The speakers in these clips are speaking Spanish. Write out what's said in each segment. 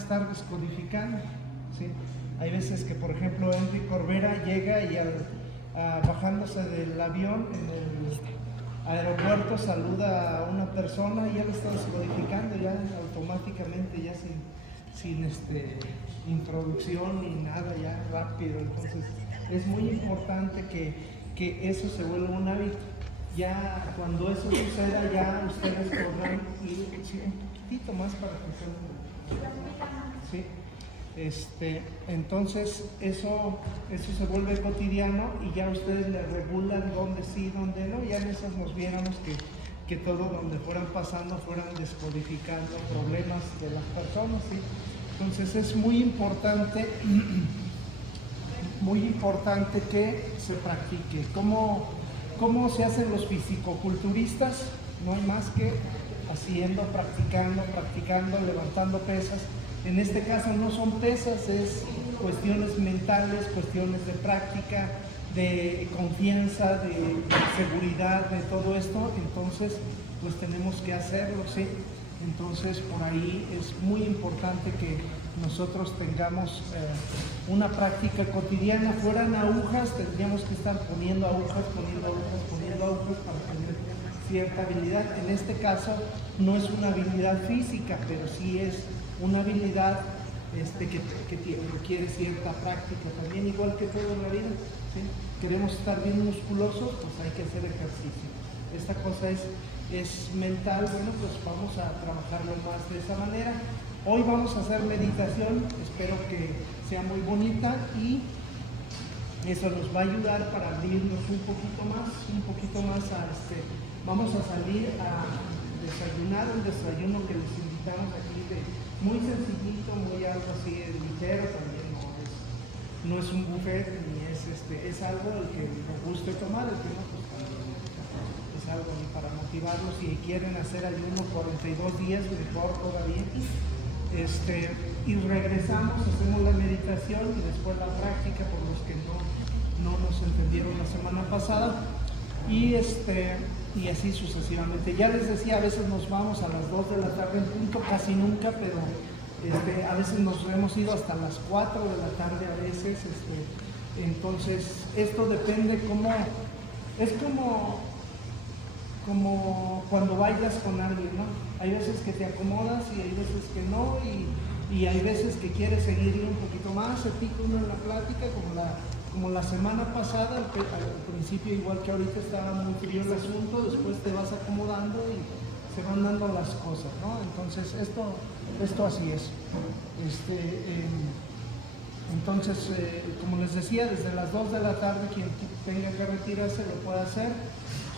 estar descodificando, ¿sí? Hay veces que, por ejemplo, Enrique Corbera llega y bajándose del avión en el aeropuerto saluda a una persona y ya lo está descodificando ya automáticamente, ya sin introducción ni nada, ya rápido. Entonces es muy importante que eso se vuelva un hábito. Ya cuando eso suceda, ya ustedes podrán ir un poquitito más para que se... ¿sí? Entonces eso se vuelve cotidiano y ya ustedes le regulan dónde sí, dónde no. Ya en esas nos viéramos que todo donde fueran pasando fueran descodificando problemas de las personas, ¿sí? Entonces es muy importante que se practique. ¿Cómo se hacen los fisicoculturistas? No hay más que haciendo, practicando, levantando pesas. En este caso no son pesas, es cuestiones mentales, cuestiones de práctica, de confianza, de seguridad, de todo esto. Entonces, pues tenemos que hacerlo, ¿sí? Entonces, por ahí es muy importante que nosotros tengamos una práctica cotidiana. Fueran agujas, tendríamos que estar poniendo agujas para tener cierta habilidad. En este caso no es una habilidad física, pero sí es una habilidad que requiere cierta práctica también, igual que todo en la vida, ¿sí? Queremos estar bien musculosos, pues hay que hacer ejercicio. Esta cosa es mental, bueno, pues vamos a trabajarlo más de esa manera. Hoy vamos a hacer meditación, espero que sea muy bonita y eso nos va a ayudar para abrirnos un poquito más vamos a salir a desayunar, un desayuno que les invitamos aquí muy sencillito, muy algo así ligero, también no es un buffet ni es algo el que les guste tomar, el que no, pues también es algo para motivarlos. Si quieren hacer ayuno 42 días, mejor todavía. Y regresamos, hacemos la meditación y después la práctica por los que no nos entendieron la semana pasada y así sucesivamente. Ya les decía, a veces nos vamos a las 2 de la tarde en punto, casi nunca, pero a veces nos hemos ido hasta las 4 de la tarde a veces. Entonces esto depende es como cuando bailas con alguien, ¿no? Hay veces que te acomodas y hay veces que no, y hay veces que quieres seguir un poquito más, se pica uno en la plática, como la semana pasada, al principio igual que ahorita estaba muy frío el asunto, después te vas acomodando y se van dando las cosas, ¿no? Entonces esto así es. Entonces, como les decía, desde las 2 de la tarde quien tenga que retirarse lo puede hacer.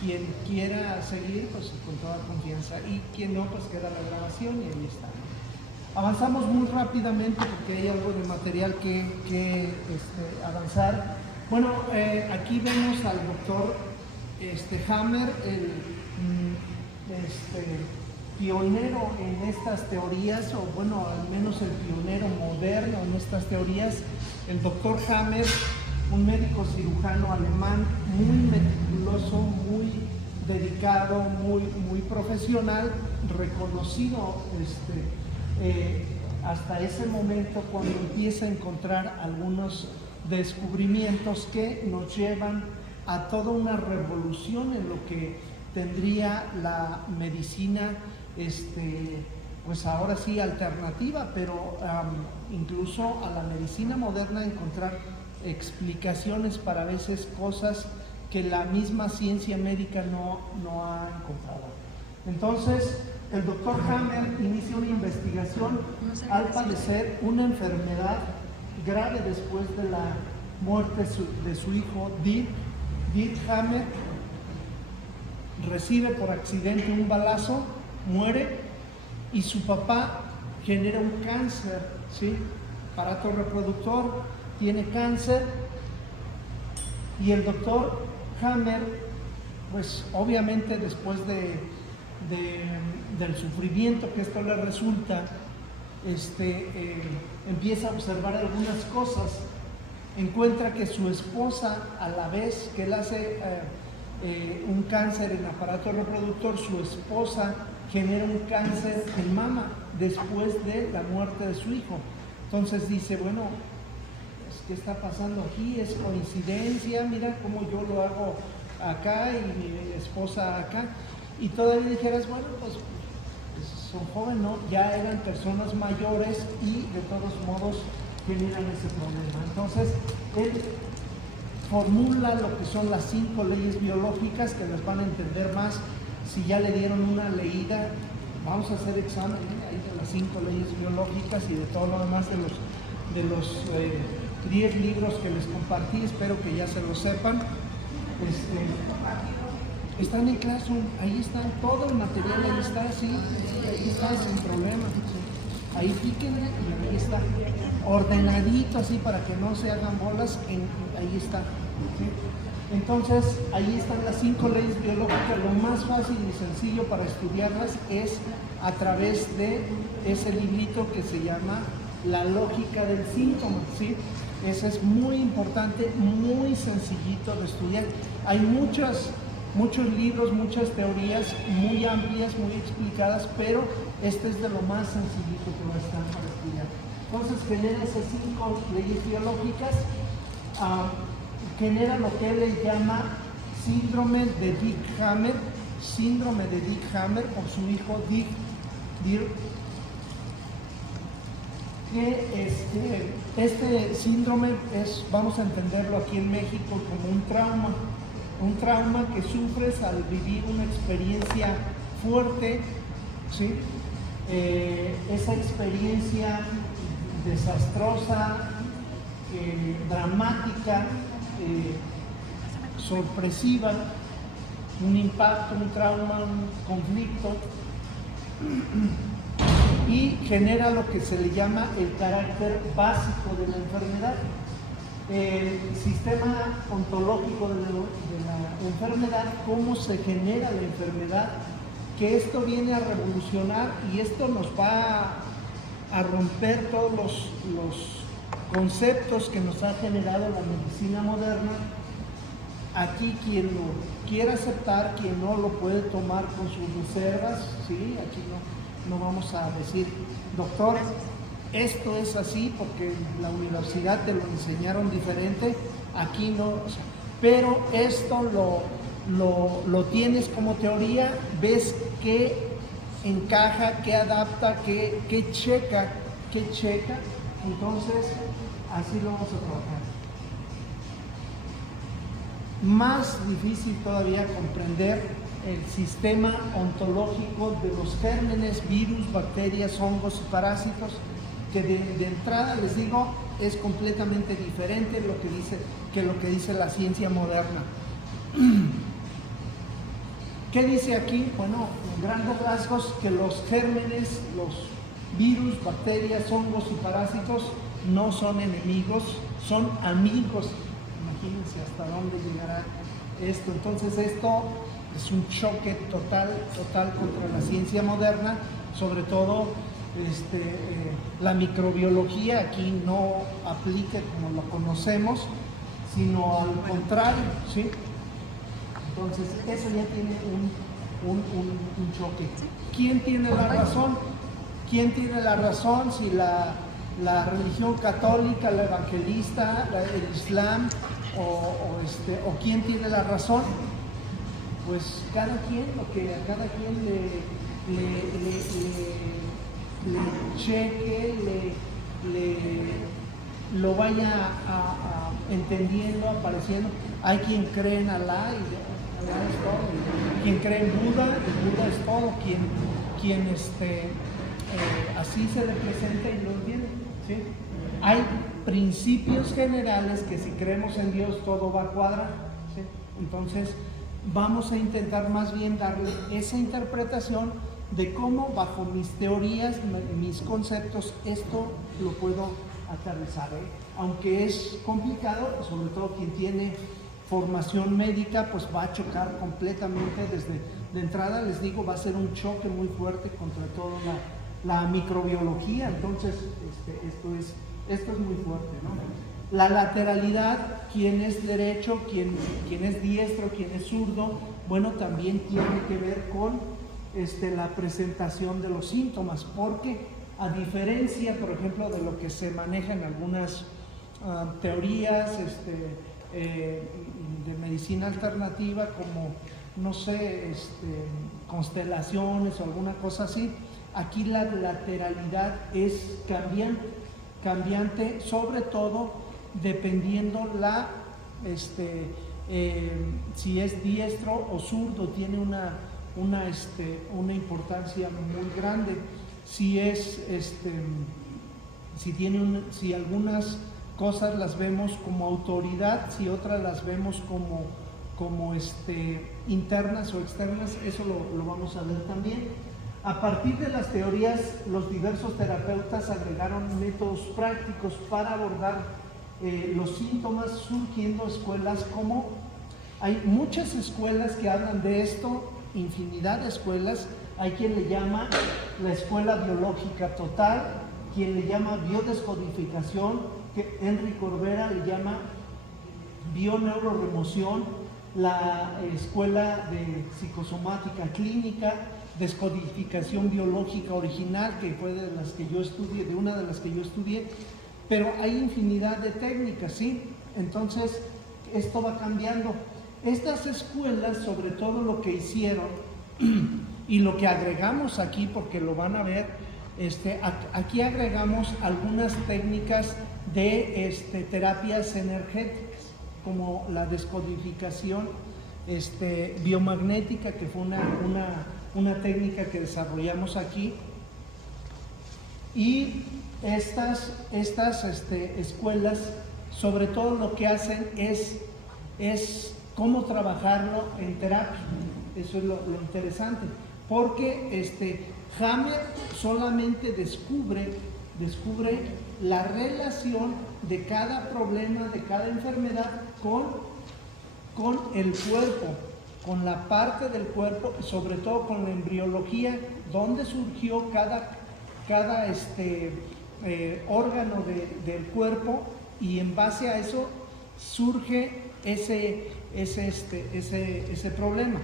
Quien quiera seguir, pues con toda confianza, y quien no, pues queda la grabación y ahí está. Avanzamos muy rápidamente porque hay algo de material que avanzar. Bueno, aquí vemos al doctor Hammer, el pionero en estas teorías, o bueno, al menos el pionero moderno en estas teorías. El doctor Hammer, un médico cirujano alemán muy meticuloso, muy dedicado, muy profesional, reconocido hasta ese momento, cuando empieza a encontrar algunos descubrimientos que nos llevan a toda una revolución en lo que tendría la medicina, pues ahora sí alternativa, pero incluso a la medicina moderna, encontrar explicaciones para a veces cosas que la misma ciencia médica no ha encontrado. Entonces, el doctor Hammer inicia una investigación al padecer una enfermedad grave después de la muerte de su hijo Dirk. Dirk Hammer recibe por accidente un balazo, muere, y su papá genera un cáncer, ¿sí? Aparato reproductor, tiene cáncer, y el doctor Hammer, pues obviamente después del sufrimiento que esto le resulta, empieza a observar algunas cosas. Encuentra que su esposa, a la vez que él hace un cáncer en aparato reproductor, su esposa genera un cáncer en mama después de la muerte de su hijo. Entonces dice, bueno, pues, ¿qué está pasando aquí? ¿Es coincidencia? Mira cómo yo lo hago acá y mi esposa acá. Y todavía dijeras, bueno, pues son jóvenes, ¿no? Ya eran personas mayores y de todos modos generan ese problema. Entonces, él formula lo que son las 5 leyes biológicas, que las van a entender más si ya le dieron una leída. Vamos a hacer examen ahí de las 5 leyes biológicas y de todo lo demás de los 10 libros que les compartí. Espero que ya se lo sepan. Están en Classroom, ahí está todo el material, ahí está, sí, ahí está sin problema. Ahí píquenle y ahí está, ordenadito así para que no se hagan bolas, ahí está. ¿Sí? Entonces, ahí están las 5 leyes biológicas. Lo más fácil y sencillo para estudiarlas es a través de ese librito que se llama La lógica del síntoma, ¿sí? Ese es muy importante, muy sencillito de estudiar. Hay muchos libros, muchas teorías muy amplias, muy explicadas, pero este es de lo más sencillito que va a estar para estudiar. Entonces genera esas 5 leyes biológicas, genera lo que él le llama síndrome de Dick-Hammer, por su hijo Dirk, que este síndrome es, vamos a entenderlo aquí en México como un trauma que sufres al vivir una experiencia fuerte, ¿sí? Esa experiencia desastrosa, dramática, sorpresiva, un impacto, un trauma, un conflicto, y genera lo que se le llama el carácter básico de la enfermedad. El sistema ontológico de la enfermedad, cómo se genera la enfermedad, que esto viene a revolucionar y esto nos va a romper todos los conceptos que nos ha generado la medicina moderna. Aquí quien lo quiera aceptar, quien no lo puede tomar con sus reservas, ¿sí? Aquí no vamos a decir, doctor, esto es así porque en la universidad te lo enseñaron diferente, aquí no, o sea, pero esto lo tienes como teoría, ves qué encaja, qué adapta, qué checa, entonces así lo vamos a trabajar. Más difícil todavía comprender el sistema ontológico de los gérmenes, virus, bacterias, hongos y parásitos, que de entrada les digo es completamente diferente lo que dice la ciencia moderna. ¿Qué dice aquí? Bueno, en grandes rasgos que los gérmenes, los virus, bacterias, hongos y parásitos no son enemigos, son amigos. Imagínense hasta dónde llegará esto. Entonces esto es un choque total contra la ciencia moderna, sobre todo la microbiología aquí no aplica como lo conocemos, sino al contrario, ¿sí? Entonces eso ya tiene un choque. ¿Quién tiene la razón? ¿Quién tiene la razón? Si la religión católica, la evangelista, el islam o quién tiene la razón? Pues cada quien, lo que a cada quien le cheque, lo vaya entendiendo, apareciendo. Hay quien cree en Alá y Alá es todo. Quien cree en Buda, el Buda es todo. Quien así se le presenta y lo entiende, ¿sí? Hay principios generales que si creemos en Dios todo va a cuadrar, ¿sí? Entonces vamos a intentar más bien darle esa interpretación de cómo bajo mis teorías, mis conceptos, esto lo puedo aterrizar, ¿eh? Aunque es complicado, sobre todo quien tiene formación médica, pues va a chocar completamente de entrada, les digo, va a ser un choque muy fuerte contra toda la microbiología. Entonces esto es muy fuerte, ¿no? La lateralidad, quién es derecho, quién es diestro, quién es zurdo, bueno, también tiene que ver con la presentación de los síntomas, porque a diferencia, por ejemplo, de lo que se maneja en algunas teorías de medicina alternativa, como, no sé, constelaciones o alguna cosa así, aquí la lateralidad es cambiante, sobre todo dependiendo si es diestro o zurdo, tiene una importancia muy grande. Si algunas cosas las vemos como autoridad, si otras las vemos como internas o externas, eso lo vamos a ver también. A partir de las teorías, los diversos terapeutas agregaron métodos prácticos para abordar los síntomas, surgiendo escuelas como, hay muchas escuelas que hablan de esto, infinidad de escuelas. Hay quien le llama la escuela biológica total, quien le llama biodescodificación, que Henry Corbera le llama bioneuroremoción, la escuela de psicosomática clínica, descodificación biológica original, que fue de una de las que yo estudié, pero hay infinidad de técnicas, ¿sí? Entonces, esto va cambiando. Estas escuelas, sobre todo lo que hicieron, y lo que agregamos aquí, porque lo van a ver, aquí agregamos algunas técnicas de terapias energéticas, como la descodificación biomagnética, que fue una técnica que desarrollamos aquí. Y estas escuelas, sobre todo lo que hacen es cómo trabajarlo en terapia. Eso es lo interesante, porque Hammer solamente descubre la relación de cada problema, de cada enfermedad con el cuerpo, con la parte del cuerpo, sobre todo con la embriología, dónde surgió cada órgano del cuerpo, y en base a eso surge ese problema.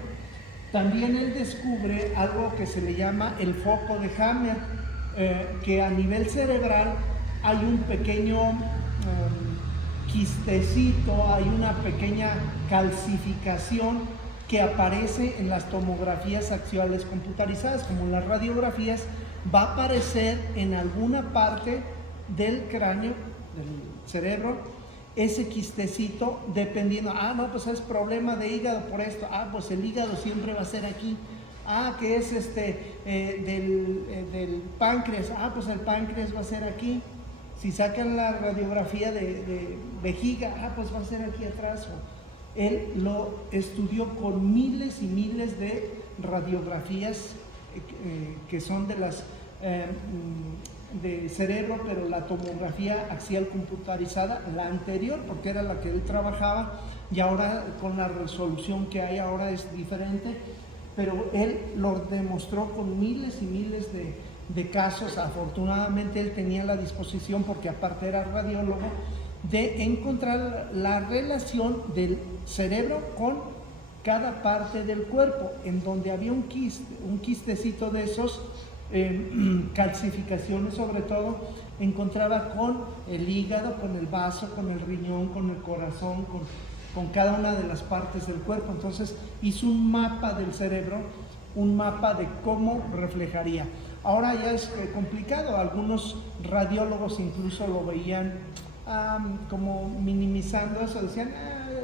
También él descubre algo que se le llama el foco de Hammer, que a nivel cerebral hay un pequeño quistecito, hay una pequeña calcificación que aparece en las tomografías axiales computarizadas, como en las radiografías. Va a aparecer en alguna parte del cráneo, del cerebro, ese quistecito, dependiendo, no, pues es problema de hígado por esto, pues el hígado siempre va a ser aquí, que es del páncreas, pues el páncreas va a ser aquí. Si sacan la radiografía de vejiga, pues va a ser aquí atrás. Él lo estudió con miles y miles de radiografías que son de las de cerebro, pero la tomografía axial computarizada, la anterior, porque era la que él trabajaba, y ahora con la resolución que hay ahora es diferente, pero él lo demostró con miles y miles de casos. Afortunadamente él tenía la disposición, porque aparte era radiólogo, de encontrar la relación del cerebro con cada parte del cuerpo, en donde había un quistecito de esos, calcificaciones sobre todo, encontraba con el hígado, con el vaso, con el riñón, con el corazón, con cada una de las partes del cuerpo. Entonces hizo un mapa del cerebro, un mapa de cómo reflejaría. Ahora ya es complicado, algunos radiólogos incluso lo veían como minimizando eso, decían,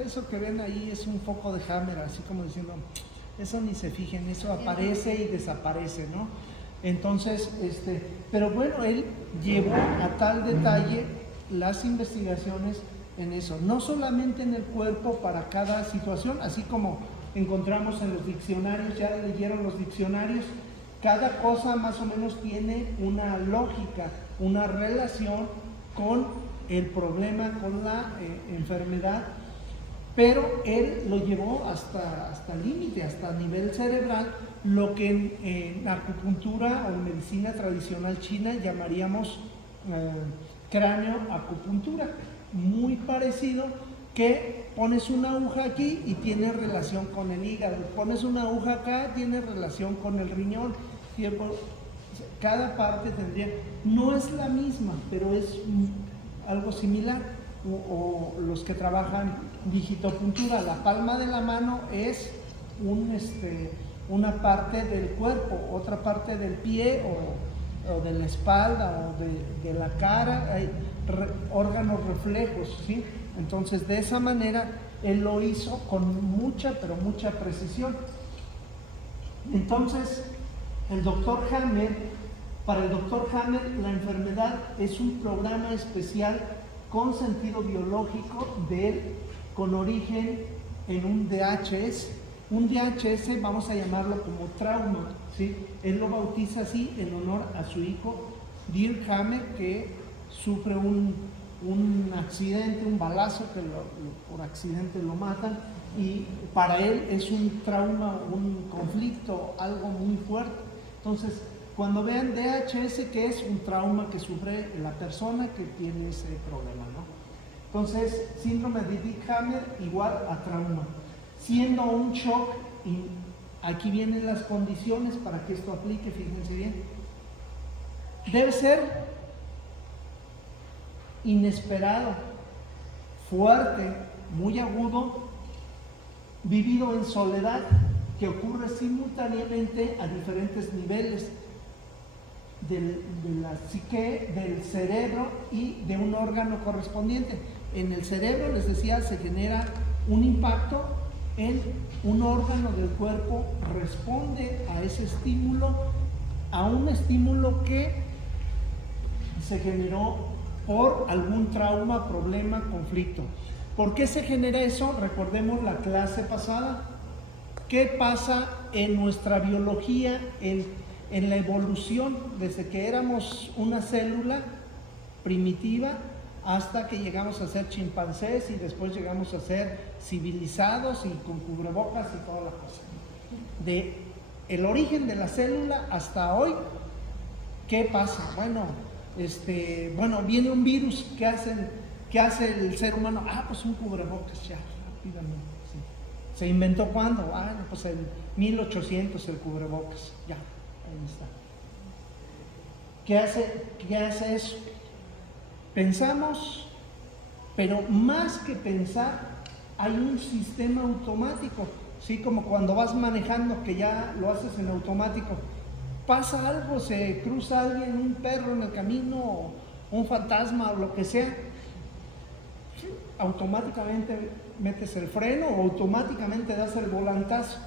eso que ven ahí es un foco de Hammer, así como diciendo, eso ni se fijen, eso aparece y desaparece, ¿no? Entonces, pero bueno, él llevó a tal detalle las investigaciones en eso, no solamente en el cuerpo para cada situación, así como encontramos en los diccionarios, ya leyeron los diccionarios, cada cosa más o menos tiene una lógica, una relación con el problema, con la enfermedad, pero él lo llevó hasta el límite, hasta nivel cerebral, lo que en acupuntura o en medicina tradicional china llamaríamos cráneo acupuntura, muy parecido, que pones una aguja aquí y tiene relación con el hígado, pones una aguja acá, tiene relación con el riñón. Cada parte tendría, no es la misma, pero es algo similar. O los que trabajan digitopuntura, la palma de la mano es una parte del cuerpo, otra parte del pie o de la espalda o de la cara, hay órganos reflejos, ¿sí? Entonces, de esa manera, él lo hizo con mucha, pero mucha precisión. Entonces, para el doctor Hammer, la enfermedad es un programa especial con sentido biológico de él, con origen en un DHS. Un DHS, vamos a llamarlo como trauma, ¿sí? Él lo bautiza así en honor a su hijo, Dirk Hammer, que sufre un accidente, un balazo, que por accidente lo matan, y para él es un trauma, un conflicto, algo muy fuerte. Entonces, cuando vean DHS, que es un trauma que sufre la persona que tiene ese problema, ¿no? Entonces, síndrome de Dirk Hammer igual a trauma. Siendo un shock, y aquí vienen las condiciones para que esto aplique, fíjense bien. Debe ser inesperado, fuerte, muy agudo, vivido en soledad, que ocurre simultáneamente a diferentes niveles de la psique, del cerebro y de un órgano correspondiente. En el cerebro, les decía, se genera un impacto en un órgano del cuerpo, responde a ese estímulo, a un estímulo que se generó por algún trauma, problema, conflicto. ¿Por qué se genera eso? Recordemos la clase pasada. ¿Qué pasa en nuestra biología, en la evolución, desde que éramos una célula primitiva hasta que llegamos a ser chimpancés y después llegamos a ser civilizados y con cubrebocas y toda la cosa? De el origen de la célula hasta hoy, ¿qué pasa? Bueno, viene un virus, ¿qué hace el ser humano? Pues un cubrebocas, ya, rápidamente. Sí. ¿Se inventó cuándo? Pues en 1800 el cubrebocas, ya, ahí está. ¿Qué hace eso? Pensamos, pero más que pensar, hay un sistema automático, ¿sí? Como cuando vas manejando, que ya lo haces en automático. Pasa algo, se cruza alguien, un perro en el camino, un fantasma o lo que sea, automáticamente metes el freno o automáticamente das el volantazo.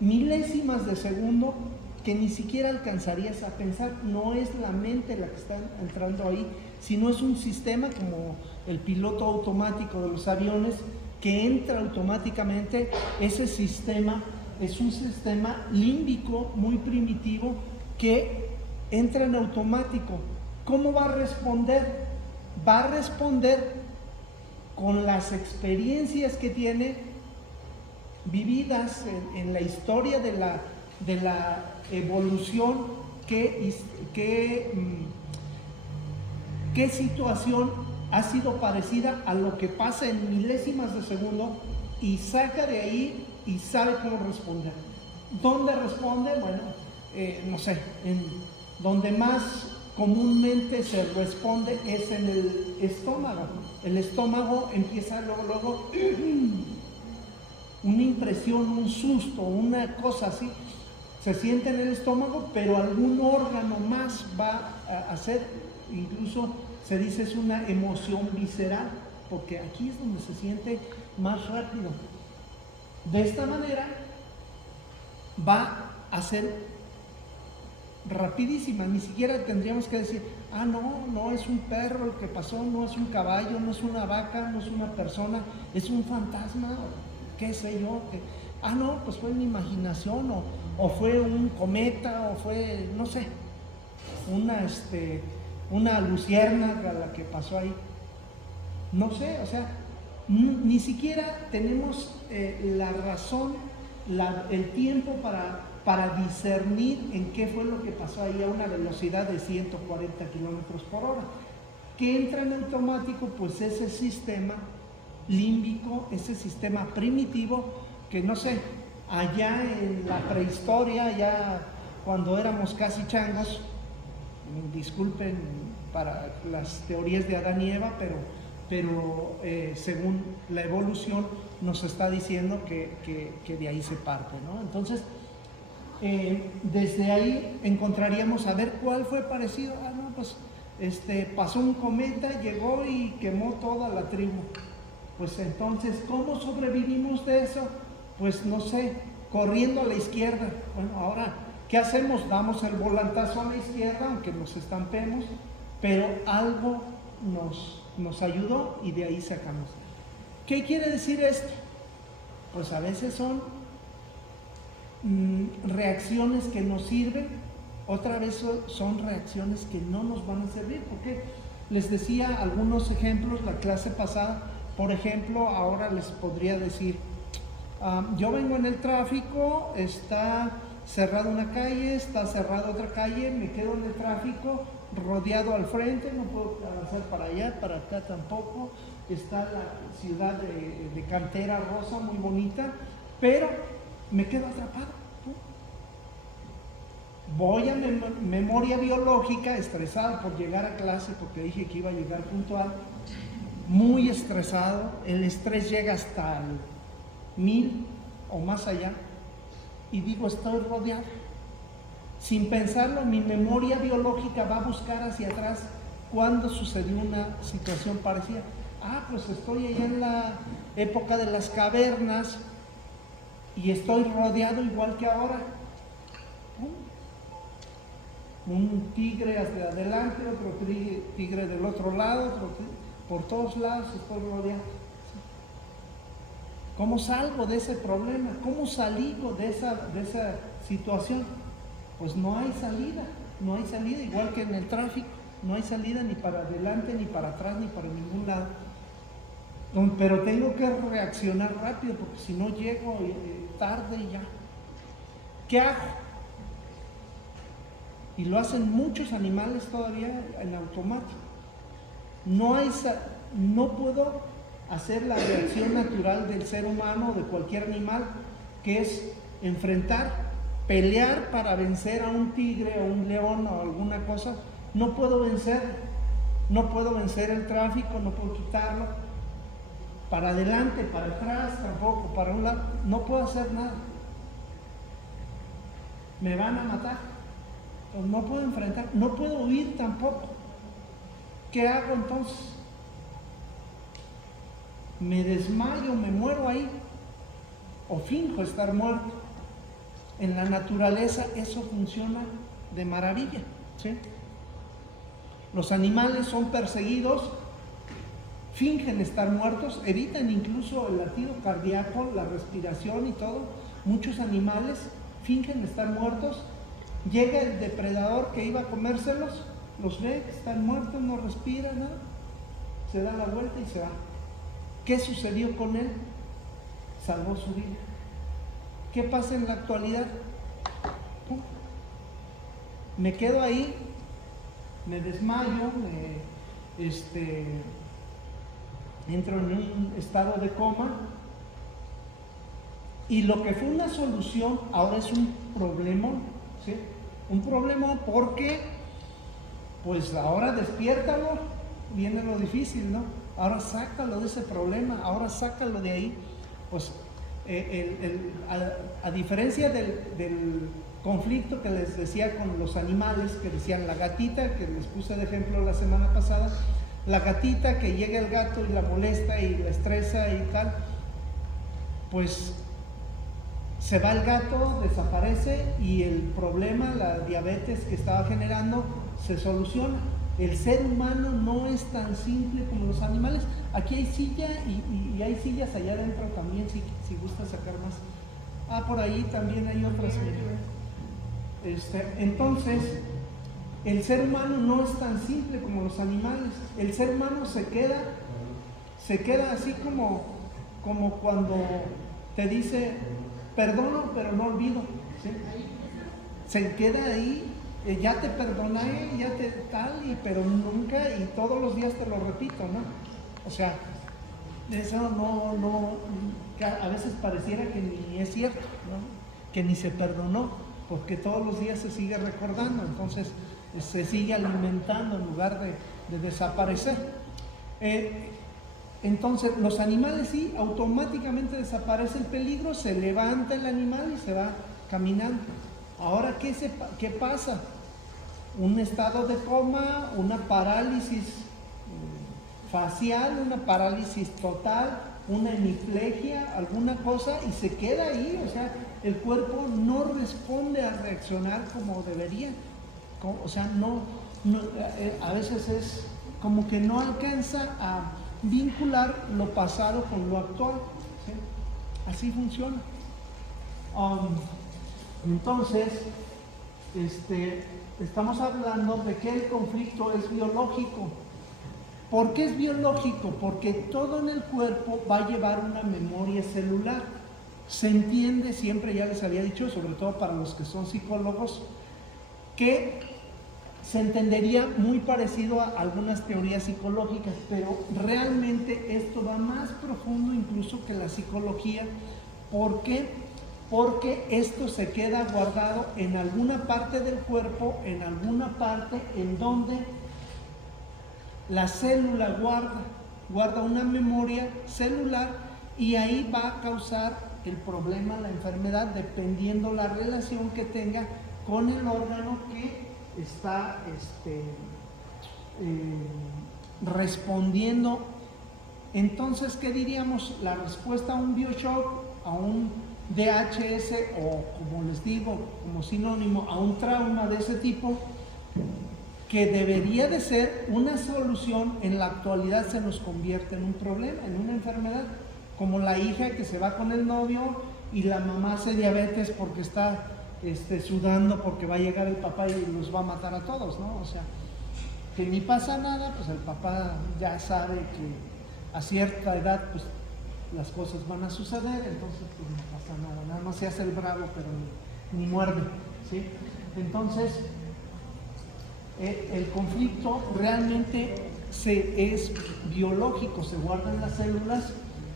Milésimas de segundo que ni siquiera alcanzarías a pensar. No es la mente la que está entrando ahí, sino es un sistema como el piloto automático de los aviones que entra automáticamente. Ese sistema es un sistema límbico muy primitivo que entra en automático. ¿Cómo va a responder? Va a responder con las experiencias que tiene vividas en la historia de la evolución, qué situación ha sido parecida a lo que pasa en milésimas de segundo, y saca de ahí y sabe cómo responder. ¿Dónde responde? Bueno, no sé, donde más comúnmente se responde es en el estómago. El estómago empieza luego una impresión, un susto, una cosa así. Se siente en el estómago, pero algún órgano más va a hacer, incluso se dice es una emoción visceral, porque aquí es donde se siente más rápido. De esta manera va a ser rapidísima, ni siquiera tendríamos que decir, no es un perro el que pasó, no es un caballo, no es una vaca, no es una persona, es un fantasma, qué sé yo, pues fue mi imaginación, o fue un cometa, o fue, no sé, una luciérnaga la que pasó ahí. No sé, o sea, ni siquiera tenemos la razón, el tiempo para discernir en qué fue lo que pasó ahí a una velocidad de 140 kilómetros por hora. Que entra en automático, pues ese sistema límbico, ese sistema primitivo que no sé, allá en la prehistoria, ya cuando éramos casi changos, disculpen para las teorías de Adán y Eva, pero según la evolución nos está diciendo que de ahí se parte, ¿no? Entonces, desde ahí encontraríamos a ver cuál fue parecido. Ah, no, pues pasó un cometa, llegó y quemó toda la tribu. Pues entonces, ¿cómo sobrevivimos de eso? Pues no sé, corriendo a la izquierda. Bueno, ahora, ¿qué hacemos? Damos el volantazo a la izquierda, aunque nos estampemos, pero algo nos ayudó y de ahí sacamos. ¿Qué quiere decir esto? Pues a veces son reacciones que nos sirven, otra vez son reacciones que no nos van a servir, porque les decía algunos ejemplos la clase pasada. Por ejemplo, ahora les podría decir, yo vengo en el tráfico, está cerrada una calle, está cerrada otra calle, me quedo en el tráfico, rodeado al frente, no puedo avanzar para allá, para acá tampoco, está la ciudad de Cantera Rosa, muy bonita, pero me quedo atrapado. Voy a memoria biológica, estresado por llegar a clase, porque dije que iba a llegar puntual, muy estresado, el estrés llega hasta el 1000 o más allá, y digo, estoy rodeado. Sin pensarlo, mi memoria biológica va a buscar hacia atrás cuando sucedió una situación parecida. Ah, pues estoy allá en la época de las cavernas y estoy rodeado igual que ahora. Un tigre hacia adelante, otro tigre del otro lado, por todos lados estoy rodeado. ¿Cómo salgo de ese problema? ¿Cómo salgo de esa situación? Pues no hay salida, igual que en el tráfico, no hay salida ni para adelante, ni para atrás, ni para ningún lado. Pero tengo que reaccionar rápido, porque si no llego tarde y ya. ¿Qué hago? Y lo hacen muchos animales todavía en automático. No puedo hacer la reacción natural del ser humano o de cualquier animal, que es enfrentar, pelear para vencer a un tigre o un león o alguna cosa. No puedo vencer el tráfico, no puedo quitarlo. Para adelante, para atrás tampoco, para un lado, no puedo hacer nada. Me van a matar. Entonces, no puedo enfrentar, no puedo huir tampoco. ¿Qué hago entonces? Me desmayo, me muero ahí, o finjo estar muerto. En la naturaleza eso funciona de maravilla, ¿sí? Los animales son perseguidos, fingen estar muertos, evitan incluso el latido cardíaco, la respiración y todo. Muchos animales fingen estar muertos. Llega el depredador que iba a comérselos, los ve, están muertos, no respiran, nada. Se da la vuelta y se va. ¿Qué sucedió con él? Salvó su vida. ¿Qué pasa en la actualidad? Me quedo ahí, me desmayo, entro en un estado de coma, y lo que fue una solución ahora es un problema, ¿sí? Un problema porque, pues ahora despiértalo, viene lo difícil, ¿no? Ahora sácalo de ese problema, ahora sácalo de ahí. Pues a diferencia del conflicto que les decía con los animales, que decían la gatita, que les puse de ejemplo la semana pasada, la gatita que llega el gato y la molesta y la estresa y tal, pues se va el gato, desaparece y el problema, la diabetes que estaba generando, se soluciona. El ser humano no es tan simple como los animales. Aquí hay silla y hay sillas allá adentro también, si gusta sacar más. Ah, por ahí también hay otras. Entonces, el ser humano no es tan simple como los animales. El ser humano se queda así como cuando te dice, perdono pero no olvido, ¿sí? Se queda ahí. Ya te perdoné, ya te tal, pero nunca, y todos los días te lo repito, ¿no? O sea, eso a veces pareciera que ni es cierto, ¿no? Que ni se perdonó, porque todos los días se sigue recordando, entonces se sigue alimentando en lugar de desaparecer. Entonces los animales sí, automáticamente desaparece el peligro, se levanta el animal y se va caminando. Ahora, ¿qué pasa? Un estado de coma, una parálisis facial, una parálisis total, una hemiplegia, alguna cosa, y se queda ahí. O sea, el cuerpo no responde a reaccionar como debería. O sea, a veces es como que no alcanza a vincular lo pasado con lo actual, ¿sí? Así funciona. Entonces, estamos hablando de que el conflicto es biológico. ¿Por qué es biológico? Porque todo en el cuerpo va a llevar una memoria celular. Se entiende, siempre ya les había dicho, sobre todo para los que son psicólogos, que se entendería muy parecido a algunas teorías psicológicas, pero realmente esto va más profundo incluso que la psicología. ¿Por qué? Porque esto se queda guardado en alguna parte del cuerpo, en alguna parte en donde la célula guarda una memoria celular, y ahí va a causar el problema, la enfermedad, dependiendo la relación que tenga con el órgano que está respondiendo. Entonces, ¿qué diríamos? La respuesta a un BioShock, a un DHS, o como les digo, como sinónimo, a un trauma de ese tipo, que debería de ser una solución, en la actualidad se nos convierte en un problema, en una enfermedad, como la hija que se va con el novio y la mamá hace diabetes porque está sudando porque va a llegar el papá y los va a matar a todos, ¿no? O sea, que ni pasa nada, pues el papá ya sabe que a cierta edad pues las cosas van a suceder, entonces pues no pasa nada más se hace el bravo, pero ni muerde, ¿sí? Entonces, el conflicto realmente es biológico, se guarda en las células,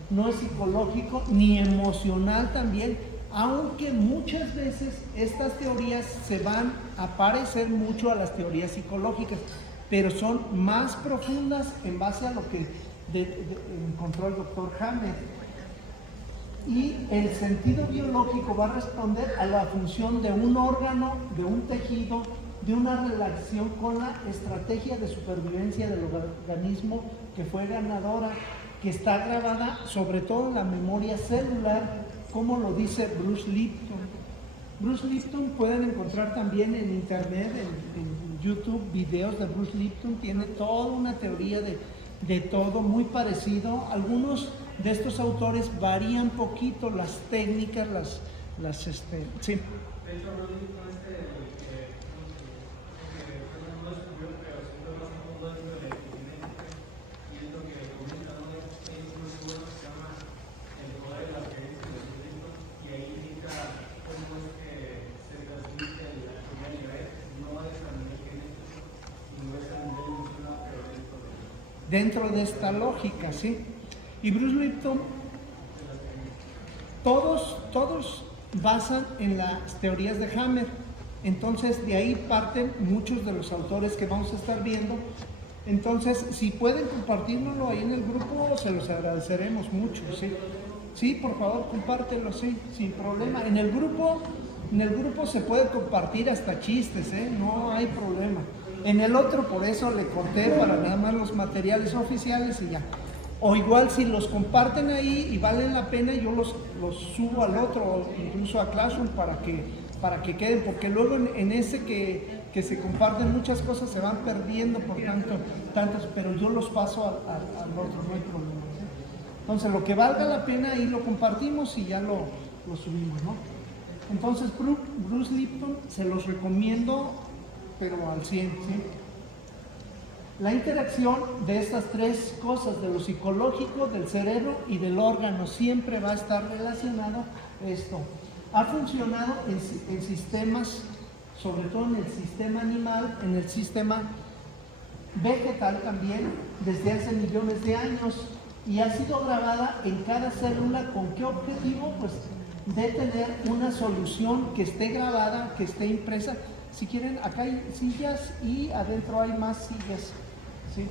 no es psicológico ni emocional también, aunque muchas veces estas teorías se van a parecer mucho a las teorías psicológicas, pero son más profundas en base a lo que encontró el doctor Hammer. Y el sentido biológico va a responder a la función de un órgano, de un tejido, de una relación con la estrategia de supervivencia del organismo que fue ganadora, que está grabada sobre todo en la memoria celular, como lo dice Bruce Lipton. Bruce Lipton pueden encontrar también en internet, en YouTube, videos de Bruce Lipton. Tiene toda una teoría de todo muy parecido. Algunos de estos autores varían poquito las técnicas, sí. Dentro de esta lógica, ¿sí? Y Bruce Lipton, todos basan en las teorías de Hammer. Entonces, de ahí parten muchos de los autores que vamos a estar viendo. Entonces, si pueden compartirnoslo ahí en el grupo, se los agradeceremos mucho, ¿sí? Sí, por favor, compártelo, sí, sin problema. En el grupo se puede compartir hasta chistes, no hay problema. En el otro, por eso le corté para nada más los materiales oficiales y ya. O igual si los comparten ahí y valen la pena, yo los subo al otro, incluso a Classroom, para que queden, porque luego en ese que se comparten muchas cosas se van perdiendo por tantos, pero yo los paso al otro, no hay problema, ¿sí? Entonces, lo que valga la pena ahí lo compartimos y ya lo subimos, ¿no? Entonces, Bruce Lipton se los recomiendo, pero al 100, ¿sí? La interacción de estas tres cosas, de lo psicológico, del cerebro y del órgano, siempre va a estar relacionado esto. Ha funcionado en sistemas, sobre todo en el sistema animal, en el sistema vegetal también, desde hace millones de años. y ha sido grabada en cada célula. ¿Con qué objetivo? Pues de tener una solución que esté grabada, que esté impresa. Si quieren, acá hay sillas y adentro hay más sillas, ¿sí?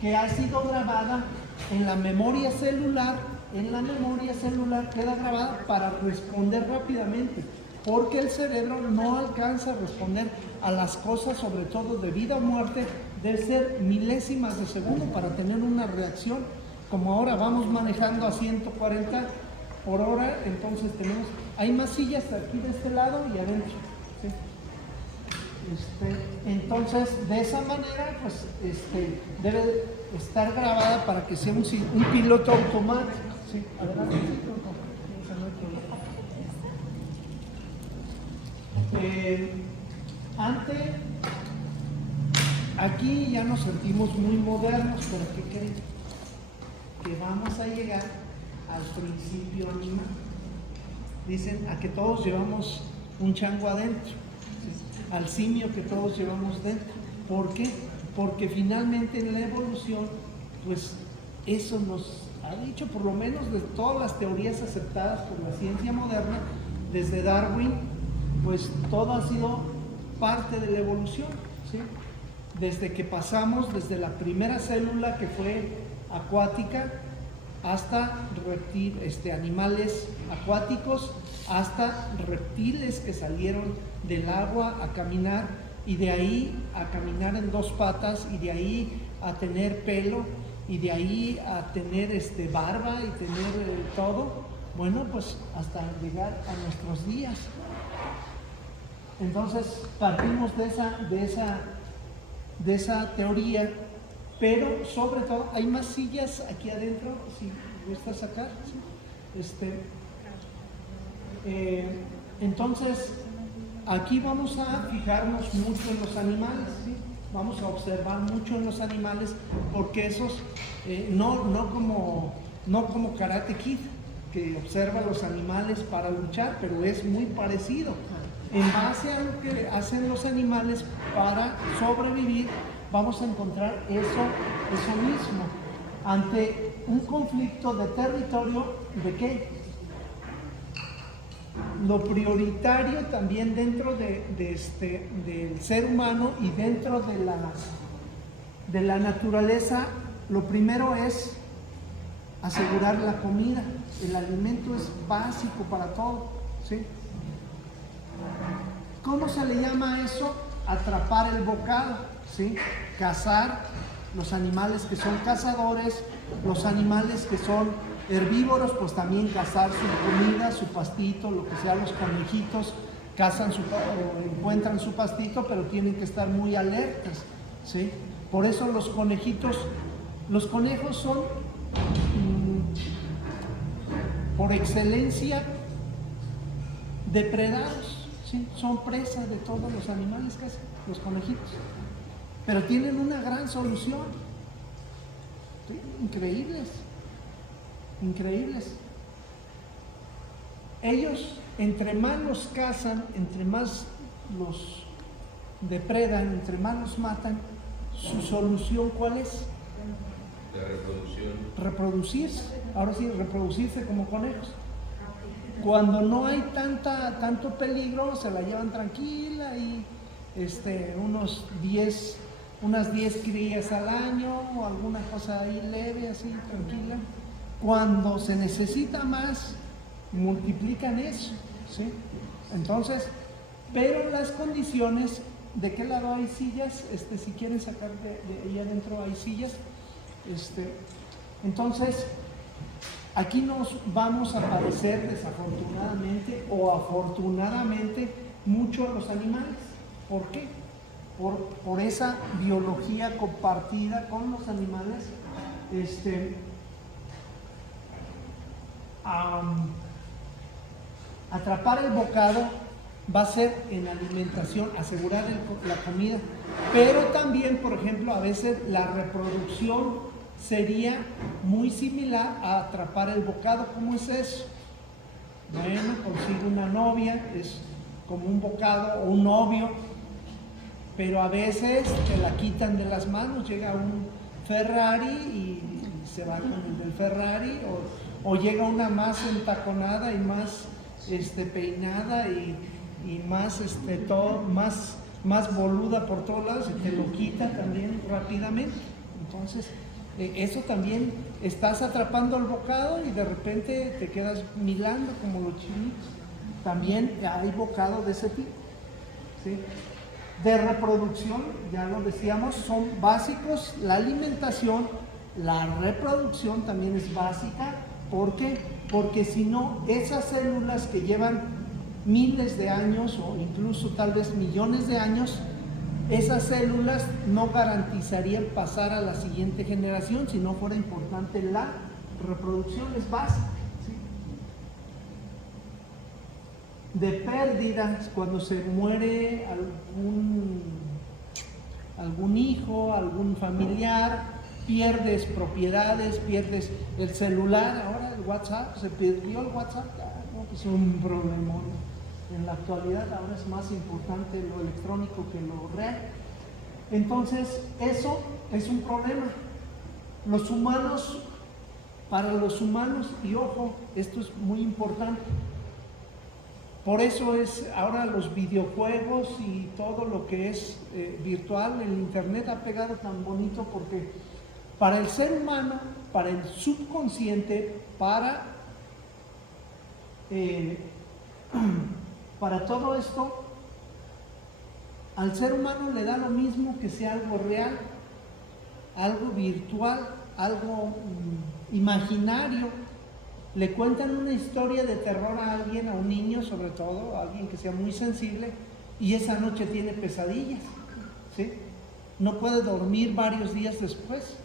Que ha sido grabada en la memoria celular. En la memoria celular queda grabada para responder rápidamente, porque el cerebro no alcanza a responder a las cosas, sobre todo de vida o muerte, debe ser milésimas de segundo para tener una reacción. Como ahora vamos manejando a 140 por hora, entonces hay más sillas aquí de este lado y adentro, ¿sí? Entonces, de esa manera, pues, debe estar grabada para que sea un piloto automático. Sí, adelante. Aquí ya nos sentimos muy modernos, pero ¿qué creen? Que vamos a llegar al principio animal. Dicen a que todos llevamos un chango adentro, ¿sí? Al simio que todos llevamos dentro. ¿Por qué? Porque finalmente en la evolución, pues eso nos ha dicho, por lo menos de todas las teorías aceptadas por la ciencia moderna, desde Darwin, pues todo ha sido parte de la evolución, ¿sí? Desde que pasamos desde la primera célula que fue acuática hasta animales acuáticos, hasta reptiles que salieron del agua a caminar, y de ahí a caminar en dos patas, y de ahí a tener pelo, y de ahí a tener barba y tener todo, bueno, pues hasta llegar a nuestros días. Entonces partimos de esa teoría, pero sobre todo hay más sillas aquí adentro, si gustas sacar, ¿sí? Entonces aquí vamos a fijarnos mucho en los animales, ¿sí? Vamos a observar mucho en los animales, porque esos no como Karate Kid, que observa los animales para luchar, pero es muy parecido. En base a lo que hacen los animales para sobrevivir, vamos a encontrar eso mismo. Ante un conflicto de territorio, ¿de qué? Lo prioritario también dentro del ser humano y dentro de la naturaleza, lo primero es asegurar la comida. El alimento es básico para todo, ¿sí? ¿Cómo se le llama a eso? Atrapar el bocado, ¿sí? Cazar los animales que son cazadores, los animales que son herbívoros, pues también cazar su comida, su pastito, lo que sea. Los conejitos cazan encuentran su pastito, pero tienen que estar muy alertas, ¿sí? Por eso los conejos son por excelencia depredados, ¿sí? Son presa de todos los animales casi, los conejitos, pero tienen una gran solución, ¿sí? Increíbles. Ellos, entre más los cazan, entre más los depredan, entre más los matan, su solución, ¿cuál es? La reproducción. Reproducirse. Ahora sí, reproducirse como conejos. Cuando no hay tanto peligro, se la llevan tranquila y unas 10 crías al año o alguna cosa ahí leve, así, tranquila. Cuando se necesita más, multiplican eso, ¿sí? Entonces, pero las condiciones, ¿de qué lado hay sillas? Si quieren sacar de ahí adentro hay sillas. Entonces, aquí nos vamos a parecer desafortunadamente o afortunadamente mucho a los animales. ¿Por qué? Por esa biología compartida con los animales. Atrapar el bocado va a ser en alimentación, asegurar la comida, pero también, por ejemplo, a veces la reproducción sería muy similar a atrapar el bocado. ¿Cómo es eso? Bueno, consigo una novia, es como un bocado o un novio, pero a veces te la quitan de las manos. Llega un Ferrari y se va con el del Ferrari, o llega una más entaconada y más peinada y más, todo, más boluda por todos lados, y te lo quita también rápidamente. Entonces, eso también, estás atrapando el bocado y de repente te quedas milando como los chinitos. También hay bocado de ese tipo, ¿sí? De reproducción, ya lo decíamos, son básicos. La alimentación, la reproducción también es básica. ¿Por qué? Porque si no, esas células que llevan miles de años o incluso tal vez millones de años, esas células no garantizarían pasar a la siguiente generación si no fuera importante la reproducción. Es básica, ¿sí? De pérdidas, cuando se muere algún hijo, algún familiar, pierdes propiedades, pierdes el celular. Ahora el WhatsApp, se perdió el WhatsApp, es un problemón. En la actualidad ahora es más importante lo electrónico que lo real. Entonces eso es un problema. Los humanos, para los humanos, y ojo, esto es muy importante, por eso es ahora los videojuegos y todo lo que es virtual, el internet ha pegado tan bonito, porque para el ser humano, para el subconsciente, para todo esto, al ser humano le da lo mismo que sea algo real, algo virtual, algo imaginario. Le cuentan una historia de terror a alguien, a un niño sobre todo, a alguien que sea muy sensible, y esa noche tiene pesadillas, ¿sí? No puede dormir varios días después.